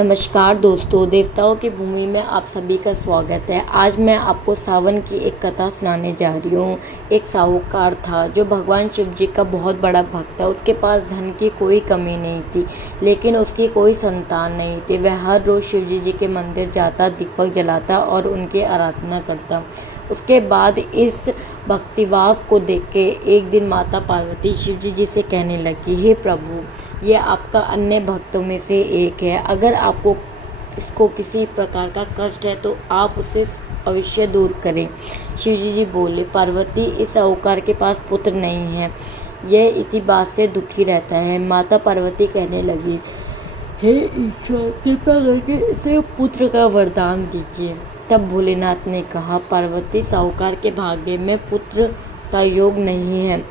नमस्कार दोस्तों, देवताओं की भूमि में आप सभी का स्वागत है। आज मैं आपको सावन की एक कथा सुनाने जा रही हूँ। एक साहूकार था जो भगवान शिव जी का बहुत बड़ा भक्त है। उसके पास धन की कोई कमी नहीं थी, लेकिन उसकी कोई संतान नहीं थी। वह हर रोज़ शिव जी के मंदिर जाता, दीपक जलाता और उनकी आराधना करता। उसके बाद इस भक्तिभाव को देख के एक दिन माता पार्वती शिव जी से कहने लगी, हे प्रभु, ये आपका अन्य भक्तों में से एक है। अगर आपको इसको किसी प्रकार का कष्ट है तो आप उसे अवश्य दूर करें। शिव जी बोले, पार्वती, इस साहूकार के पास पुत्र नहीं है, यह इसी बात से दुखी रहता है। माता पार्वती कहने लगी, हे ईश्वर, कृपा करके इसे पुत्र का वरदान दीजिए। तब भोलेनाथ ने कहा, पार्वती, साहूकार के भाग्य में पुत्र का योग नहीं है।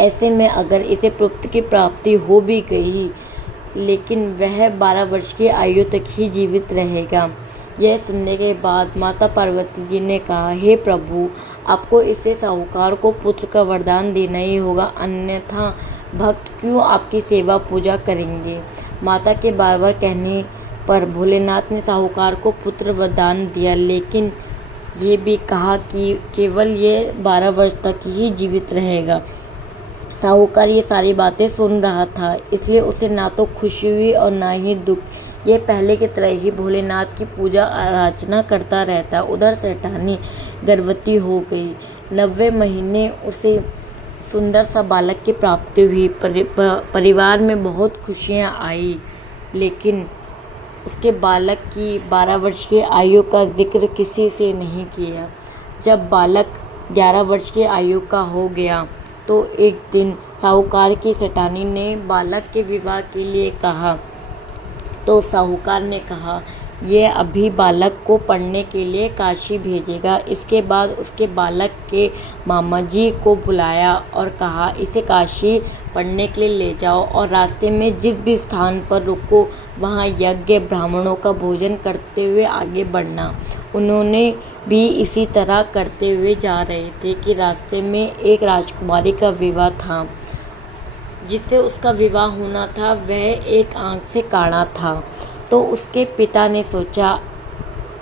ऐसे में अगर इसे पुत्र की प्राप्ति हो भी गई, लेकिन वह 12 वर्ष की आयु तक ही जीवित रहेगा। यह सुनने के बाद माता पार्वती जी ने कहा, हे प्रभु, आपको इसे साहूकार को पुत्र का वरदान देना ही होगा, अन्यथा भक्त क्यों आपकी सेवा पूजा करेंगे। माता के बार बार कहने पर भोलेनाथ ने साहूकार को पुत्र वरदान दिया, लेकिन ये भी कहा कि केवल ये 12 वर्ष तक ही जीवित रहेगा। साहूकार ये सारी बातें सुन रहा था, इसलिए उसे ना तो खुशी हुई और ना ही दुख। ये पहले की तरह ही भोलेनाथ की पूजा अर्चना करता रहता। उधर सेठानी गर्भवती हो गई। 90 महीने उसे सुंदर सा बालक की प्राप्ति हुई। परिवार में बहुत खुशियाँ आई, लेकिन उसके बालक की 12 वर्ष की आयु का जिक्र किसी से नहीं किया। जब बालक 11 वर्ष की आयु का हो गया तो एक दिन साहूकार की सेठानी ने बालक के विवाह के लिए कहा। तो साहूकार ने कहा, यह अभी बालक को पढ़ने के लिए काशी भेजेगा। इसके बाद उसके बालक के मामा जी को बुलाया और कहा, इसे काशी पढ़ने के लिए ले जाओ और रास्ते में जिस भी स्थान पर रुको वहाँ यज्ञ ब्राह्मणों का भोजन करते हुए आगे बढ़ना। उन्होंने भी इसी तरह करते हुए जा रहे थे कि रास्ते में एक राजकुमारी का विवाह था। जिससे उसका विवाह होना था वह एक आंख से काड़ा था। तो उसके पिता ने सोचा,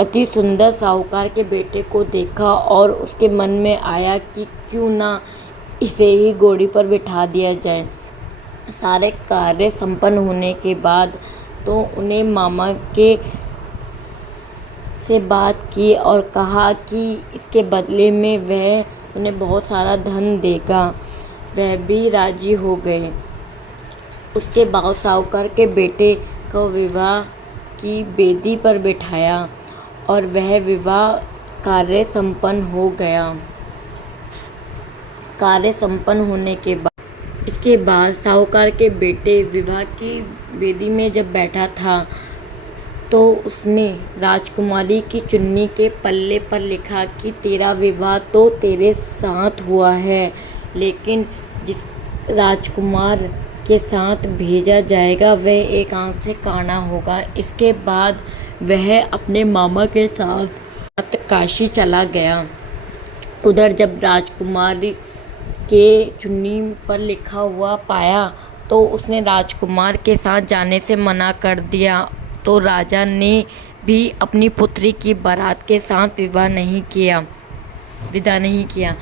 अति सुंदर साहूकार के बेटे को देखा और उसके मन में आया कि क्यों ना इसे ही घोड़ी पर बिठा दिया जाए। सारे कार्य संपन्न होने के बाद तो उन्हें मामा के से बात की और कहा कि इसके बदले में वह उन्हें बहुत सारा धन देगा। वह भी राजी हो गए। उसके बाद साहूकार के बेटे को विवाह की बेदी पर बिठाया और वह विवाह कार्य संपन्न हो गया। कार्य संपन्न होने के बाद इसके बाद साहूकार के बेटे विवाह की बेदी में जब बैठा था तो उसने राजकुमारी की चुन्नी के पल्ले पर लिखा कि तेरा विवाह तो तेरे साथ हुआ है, लेकिन जिस राजकुमार के साथ भेजा जाएगा वह एक आंख से काना होगा। इसके बाद वह अपने मामा के साथ काशी चला गया। उधर जब राजकुमारी के चुन्नी पर लिखा हुआ पाया तो उसने राजकुमार के साथ जाने से मना कर दिया। तो राजा ने भी अपनी पुत्री की बारात के साथ विदा नहीं किया।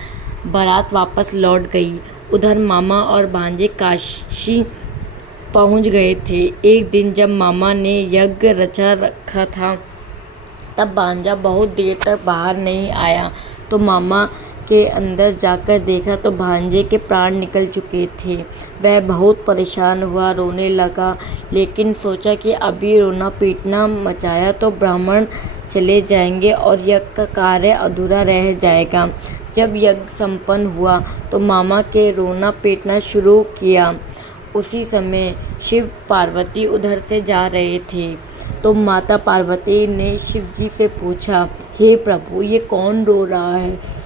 बारात वापस लौट गई। उधर मामा और भांजे काशी पहुंच गए थे। एक दिन जब मामा ने यज्ञ रचा रखा था तब भांजा बहुत देर तक बाहर नहीं आया। तो मामा के अंदर जाकर देखा तो भांजे के प्राण निकल चुके थे। वह बहुत परेशान हुआ, रोने लगा, लेकिन सोचा कि अभी रोना पीटना मचाया तो ब्राह्मण चले जाएंगे और यज्ञ का कार्य अधूरा रह जाएगा। जब यज्ञ संपन्न हुआ तो मामा के रोना पीटना शुरू किया। उसी समय शिव पार्वती उधर से जा रहे थे। तो माता पार्वती ने शिव जी से पूछा, हे प्रभु, ये कौन रो रहा है।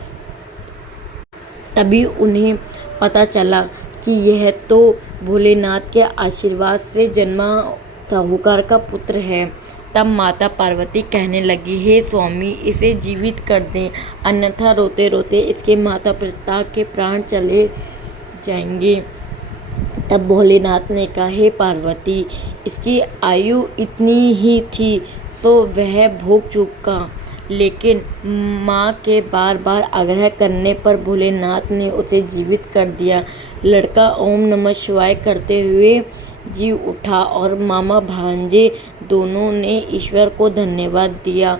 तभी उन्हें पता चला कि यह तो भोलेनाथ के आशीर्वाद से जन्मा साहूकार का पुत्र है। तब माता पार्वती कहने लगी, हे स्वामी, इसे जीवित कर दें, अन्यथा रोते रोते इसके माता पिता के प्राण चले जाएंगे। तब भोलेनाथ ने कहा, हे पार्वती, इसकी आयु इतनी ही थी तो वह भोग चुका। लेकिन माँ के बार बार आग्रह करने पर भोलेनाथ ने उसे जीवित कर दिया। लड़का ओम नमः शिवाय करते हुए जी उठा और मामा भांजे दोनों ने ईश्वर को धन्यवाद दिया,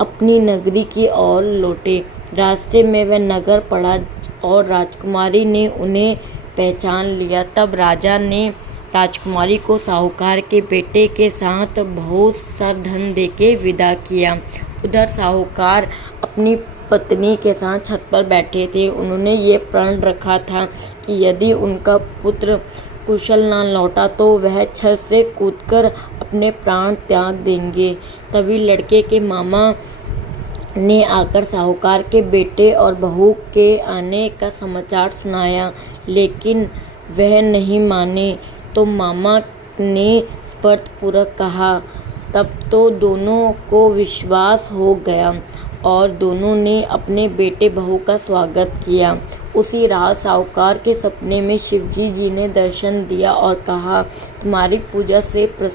अपनी नगरी की ओर लौटे। रास्ते में वह नगर पड़ा और राजकुमारी ने उन्हें पहचान लिया। तब राजा ने राजकुमारी को साहूकार के बेटे के साथ बहुत सा धन देके विदा किया। उधर साहूकार अपनी पत्नी के साथ छत पर बैठे थे। उन्होंने ये प्रण रखा था कि यदि उनका पुत्र कुशल न लौटा तो वह छत से कूदकर अपने प्राण त्याग देंगे। तभी लड़के के मामा ने आकर साहूकार के बेटे और बहू के आने का समाचार सुनाया, लेकिन वह नहीं माने। तो मामा ने स्पष्टपूर्वक कहा। तब तो दोनों को विश्वास हो गया और दोनों ने अपने बेटे बहू का स्वागत किया। उसी रात साहूकार के सपने में शिवजी ने दर्शन दिया और कहा, तुम्हारी पूजा से प्रसन्न